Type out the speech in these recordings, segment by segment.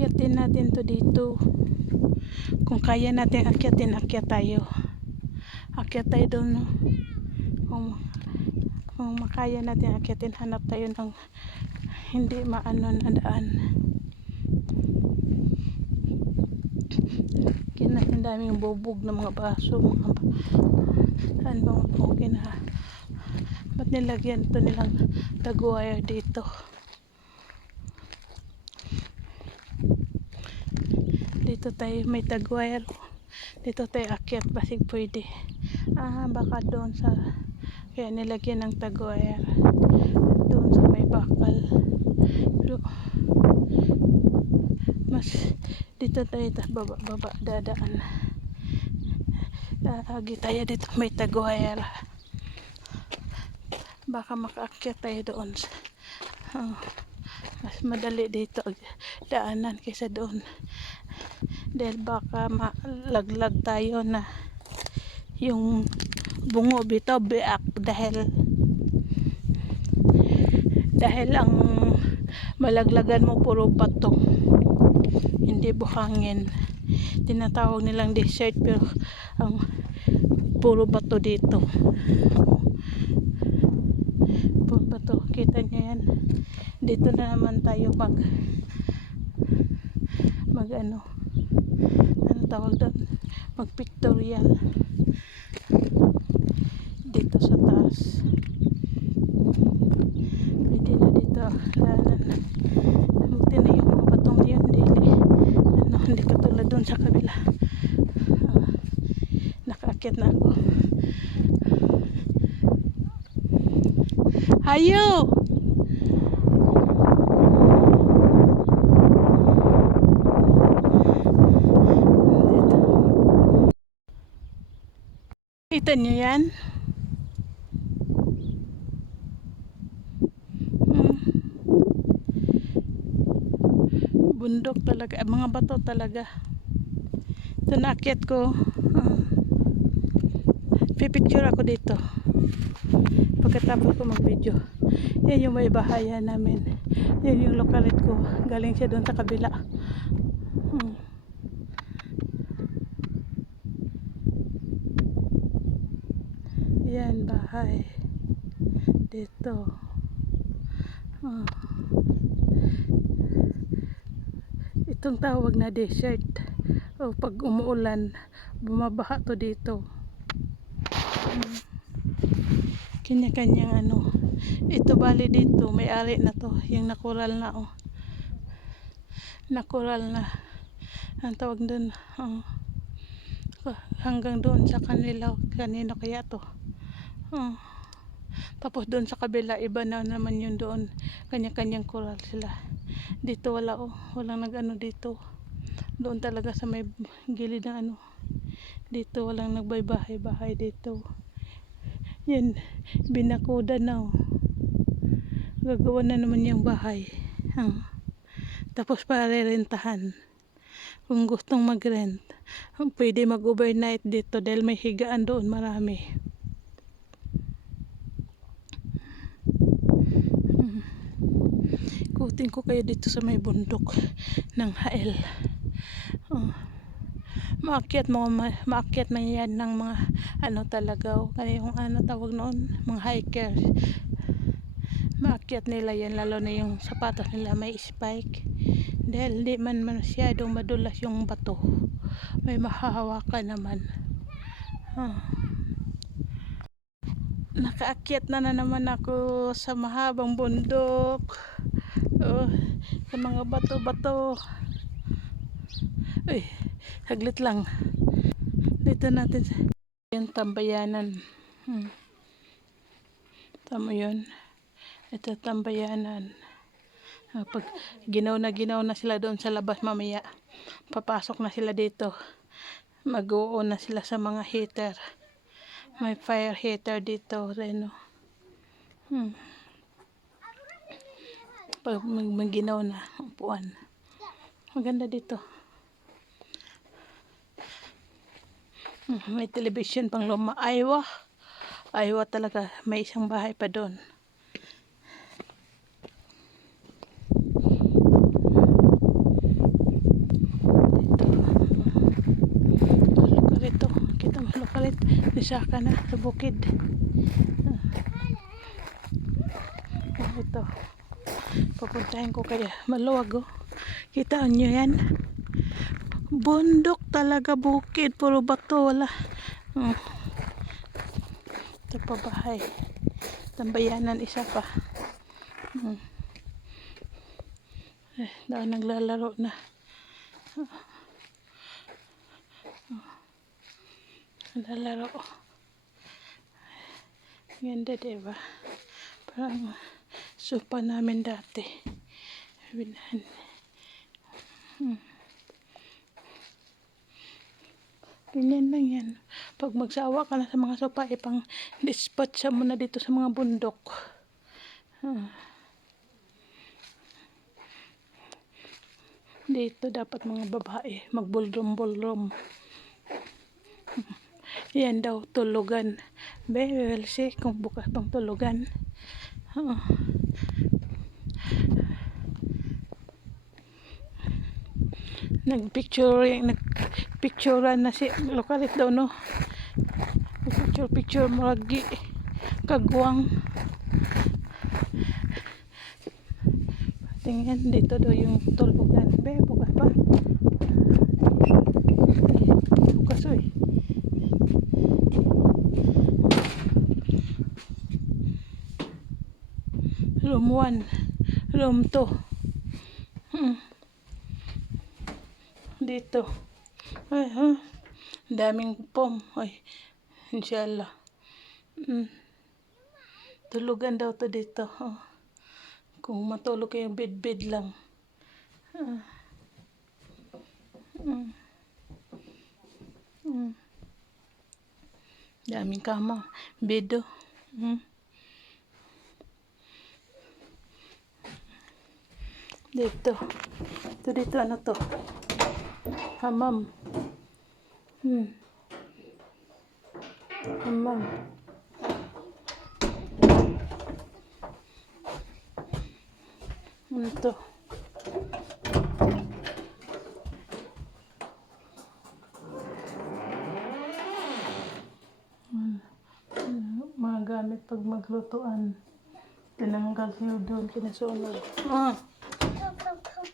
Akyatin natin to dito. Kung kaya natin akyatin, akyat tayo. Akyat tayo doon, no? Kung makaya natin akyatin, hanap tayo ng hindi maano na daan. Kaya natin daming bubog ng mga baso, mga saan bang okay na. Ba't nilagyan ito nilang tag-wire dito? Dito tayo may tag-wire. Dito tayo akyat basig pwede. Baka doon sa kaya nilagyan ng tag-wire doon sa may bakal. Pero mas dito tayo baba dadaan. Agi tayo dito may tag-wire. Baka makaakyat tayo doon. Mas madali dito daanan kaysa doon. Dahil baka malaglag tayo na yung bungo bito biak dahil ang malaglagan mo puro bato, hindi buhangin. Tinatawag nilang desert pero ang puro bato dito. Puro bato, kita nyo yan. Dito na naman tayo mag ano tawag doon, mag pictorial dito sa taas. Pwede na dito lanan. Buti na yung mga batong yun hindi katulad doon sa kabila. Nakaakyat na ako. Hayo! Kita nyo yan? Bundok talaga, mga bato talaga. Ito naakyat ko. Pipicture ako dito pagkatapos ko mag video. Yan yung may bahayan namin. Yan yung lokalit ko. Galing siya doon sa kabila. Yan bahay dito. Itong tawag na desert. Pag umuulan bumabaha to dito. Kanya-kanyang ano. Ito bali dito may ari na to, yung nakural na nakural na ang tawag doon. Hanggang doon sa kanino kaya to. Tapos doon sa kabila iba na naman yun, doon kanya-kanyang kural sila. Dito walang nag-ano dito. Doon talaga sa may gilid ng ano. Dito walang nagbaybahay-bahay dito. Yan, binakuda na. Gagawa na naman yung bahay. Tapos parerentahan. Kung gustong mag-rent, pwede mag-overnight dito dahil may higaan doon marami. Ikutin ko kayo dito sa may bundok ng Hael. Maakyat man yan ng mga ano talaga, yung ano tawag noon, mga hiker. Maakyat nila yan, lalo na yung sapatos nila may spike. Dahil di man masyadong madulas yung bato, may mahahawakan naman. Nakaakyat na naman ako sa mahabang bundok. Sa mga bato-bato. Uy, saglit lang. Dito natin yung tambayanan. Tama yun. Ito tambayanan. Pag ginaw na sila doon sa labas mamaya, papasok na sila dito. Mag-uon na sila sa mga heater. May fire heater dito rin. Pag maginaw na upuan. Maganda dito. May television pang luma. Aywa talaga. May isang bahay pa doon. magsaka na sa bukid. Ito. Papuntahin ko kaya maluwag oh. Kitaan nyo yan. Bundok talaga, bukid. Puro bato. Wala. Ito pa bahay. Tambayanan isa pa. Dahil naglalaro na. Naglalaro. Ganda diba? Parang sopa namin dati. Ganyan lang yan. Pag magsawa ka na sa mga sopa, ipang dispatch mo na dito sa mga bundok. Dito dapat mga babae magbulrom-bulrom. Yan daw tulugan. Well, see kung bukas bang tulugan. Nagpicturean na si lokalit daw no. Picture mo lagi kagwang. Tingnan dito daw yung tulugan. Bukas pa. Bukas oy. Room 1, room 2. Dito. Ay, daming pom. Ay, inshallah. Tulugan daw to dito. Kung matulog kayo, bed lang. Daming kama. Bedo. Dito. Dito ano to? Hamam. Hamam. Ano to? Mga gamit pag maglutuan. Tinanggal siya doon, kinasunog.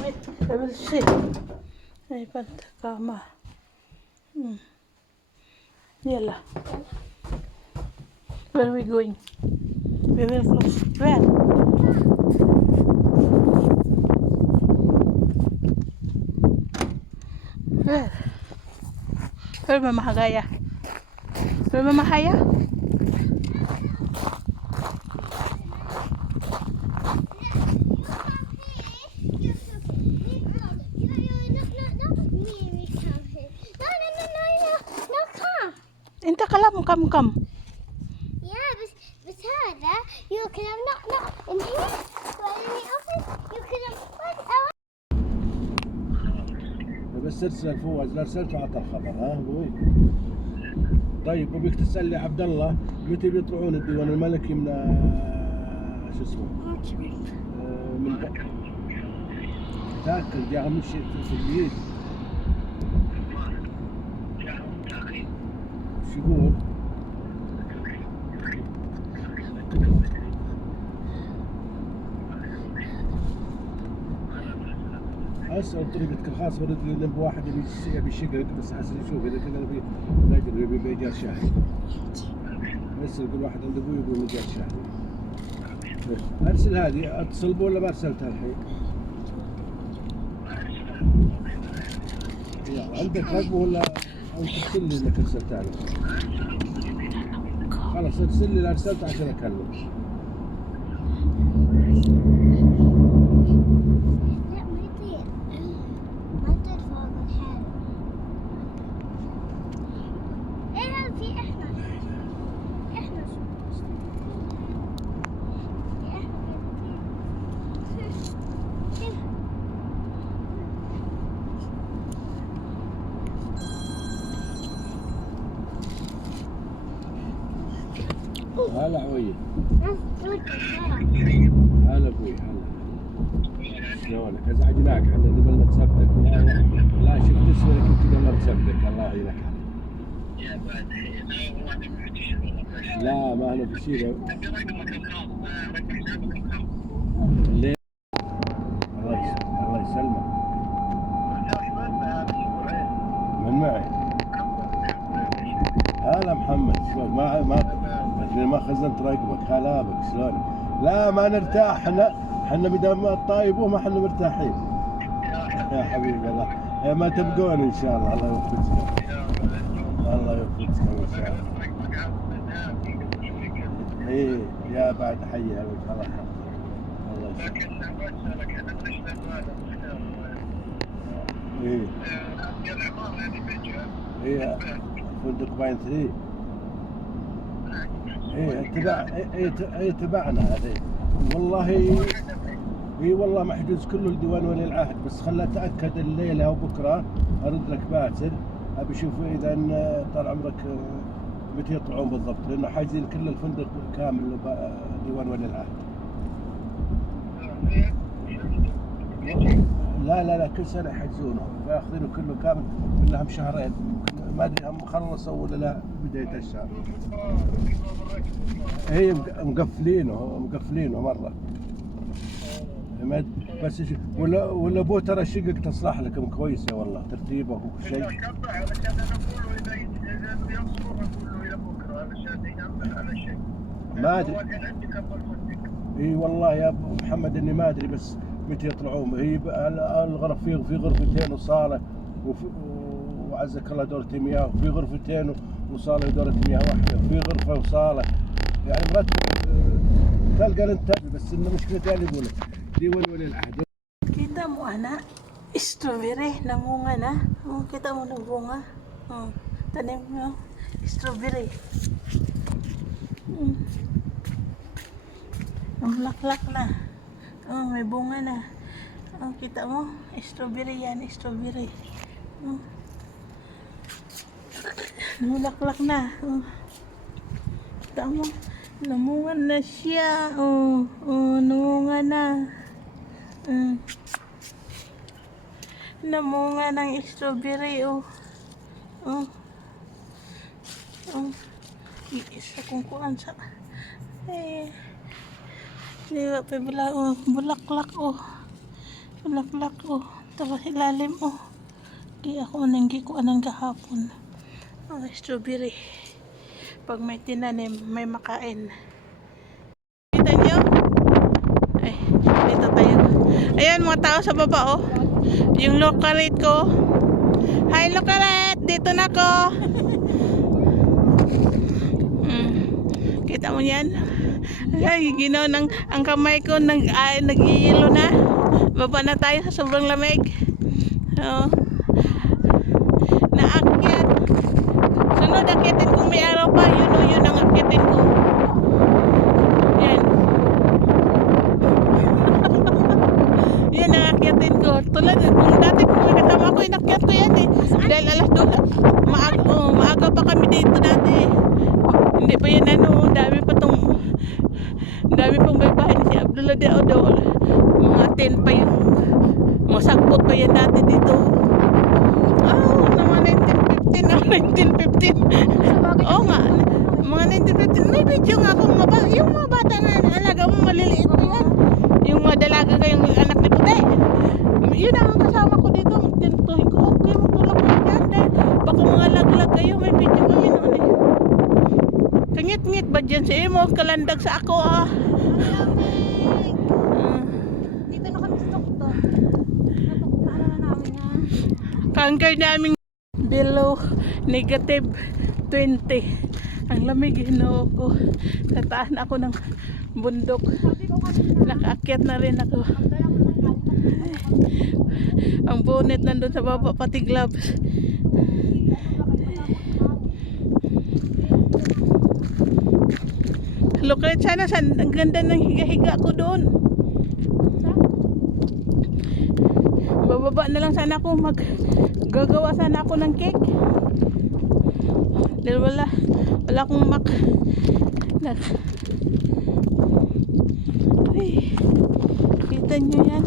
Wait, I will see. Ay, pantakama. Yala. Where are we going? We will close. Where? Where? Where Mama Hagaya? Where Mama Haya? انت كلام كم يا بس هذا you can knock in here while in the office you can بس ارسل فوز ارسلت وعطى الخبر ها ابوي. طيب وبيك تسأل لي عبد الله متى بيطلعون الديوان الملكي من شو اسمه من تاكد يا اهم شيء في اليد. شو يقول؟ اسال طريقتك الخاصه ولد جنب واحد يبي شقق بس حسن يشوف اذا كان يبي لاجل يبي ايجار شهري. ارسل كل واحد عند ابوي يقول ايجار شهري. ارسل هذه اتصل به ولا ما ارسلتها الحين؟ عندك رقمه ولا او ترسل لي انك ارسلتها له؟ خلاص ارسل لي اللي ارسلته عشان اكلمك. هلا عويل. هلا ابوي هلا. شلونك؟ ازعجناك احنا قبل نتسبك. لا شفت اسمك كنت قبل نتسبك الله يعينك عليك. لا ما أنا في شيء. ليه؟ الله يسلمك. من معي؟ هلا محمد، شلون؟ ما خزنت رقمك، هلا بك شلون؟ لا ما نرتاح، احنا بدام الطايب وما احنا مرتاحين. يا حبيبي الله، ما تبقون ان شاء الله. الله يوفقكم. الله يوفقكم ان شاء الله. ايه يا بعد حي عليك. الله يحفظك. الله يسلمك. ايه ايه فندق باين 3. ايه تبعنا هذه والله. اي والله محجوز كله لديوان ولي العهد، بس خلنا اتاكد الليله او بكره ارد لك باكر. ابي اشوف اذا طال عمرك متى يطلعون بالضبط، لانه حاجزين كل الفندق كامل ديوان ولي العهد. لا كل سنه يحجزونه، فياخذونه كله كامل من لهم شهرين. ما ادري هم خلصوا ولا لا بدايه الشهر. هي مقفلينه مره. بس ولا بو ترى شقق تصلح لكم كويسه والله، ترتيبه وكل شيء. ما ادري. اي والله يا ابو محمد اني ما ادري بس متى يطلعون. هي الغرف في غرفتين وصاله وعزك الله دورة مياه، وفي غرفتين وصاله ودورة مياه واحده، وفي غرفه وصاله، يعني مرتب. تلقى الانتاج، بس انه مشكلته اللي يقول لك ديوان ولي العهد. Kita mo anak, strawberry namunga na. Oh, kita mo namunga. Oh, tanim mo strawberry. Ang laklak na. Oh, may bunga na. Oh, kita mo, strawberry yan, strawberry. Oh. Namulaklak na. Oh. Kita mo, namunga na siya. Oh, namunga na. Namunga ng strawberry. Isa kong kuhan sa diba pa bulaklak. Bulaklak. Tapos ilalim di ako nanggi ko anong kahapon. Strawberry, pag may tinanim may makain. Kita nyo? Ay, dito tayo. Ayan mga tao sa baba yung localite ko. Hi localite, dito na ko. Kita mo yan? Ay, ginaw ang kamay ko nag-yelo na. Baba na tayo sa sobrang lamig. Naakyat. Sunod akyatin kung may araw pa. Yun ang akyatin ko. Yan. Yan ang akyatin ko. Tulad kung dati kung may kasama ko, inakyat ko yan dahil alas 2. Maaga pa kami dito dati. Hindi pa yan dami pang baybahin si Abdullah daw. Mga 10 pa yung masakpot pa yan dati dito. Mga 1915. Oo nga, mga 1915. May video nga akong yung mga bata na alaga mo, maliliit pa yan. Yung mga dalaga kayong anak ni Puti. Yun ang kasama ko dito. Magtintuhin ko. Okay, magtulak mo dyan. Baka mga laglag kayo. May video kami noon Kangit-ngit ba dyan sa imo? Kalandag sa ako Dito na kami sa doktor. Natuktaan na namin Kangkar namin below negative 20. Ang lamig hinoo ko. Tataan ako ng bundok. Nakaakyat na rin ako. Ang bonnet nandun sa baba, pati gloves. Look at sana, ang ganda ng higa-higa ko doon. Bababa na lang sana ako, gagawa sana ako ng cake. Dahil wala akong ay, kita nyo yan.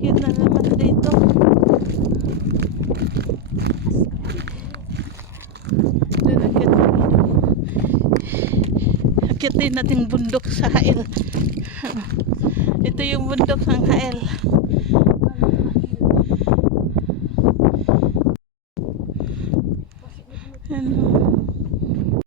Cute na naman dito. Akitin nating bundok sa Hail. Ito yung bundok ng Hail.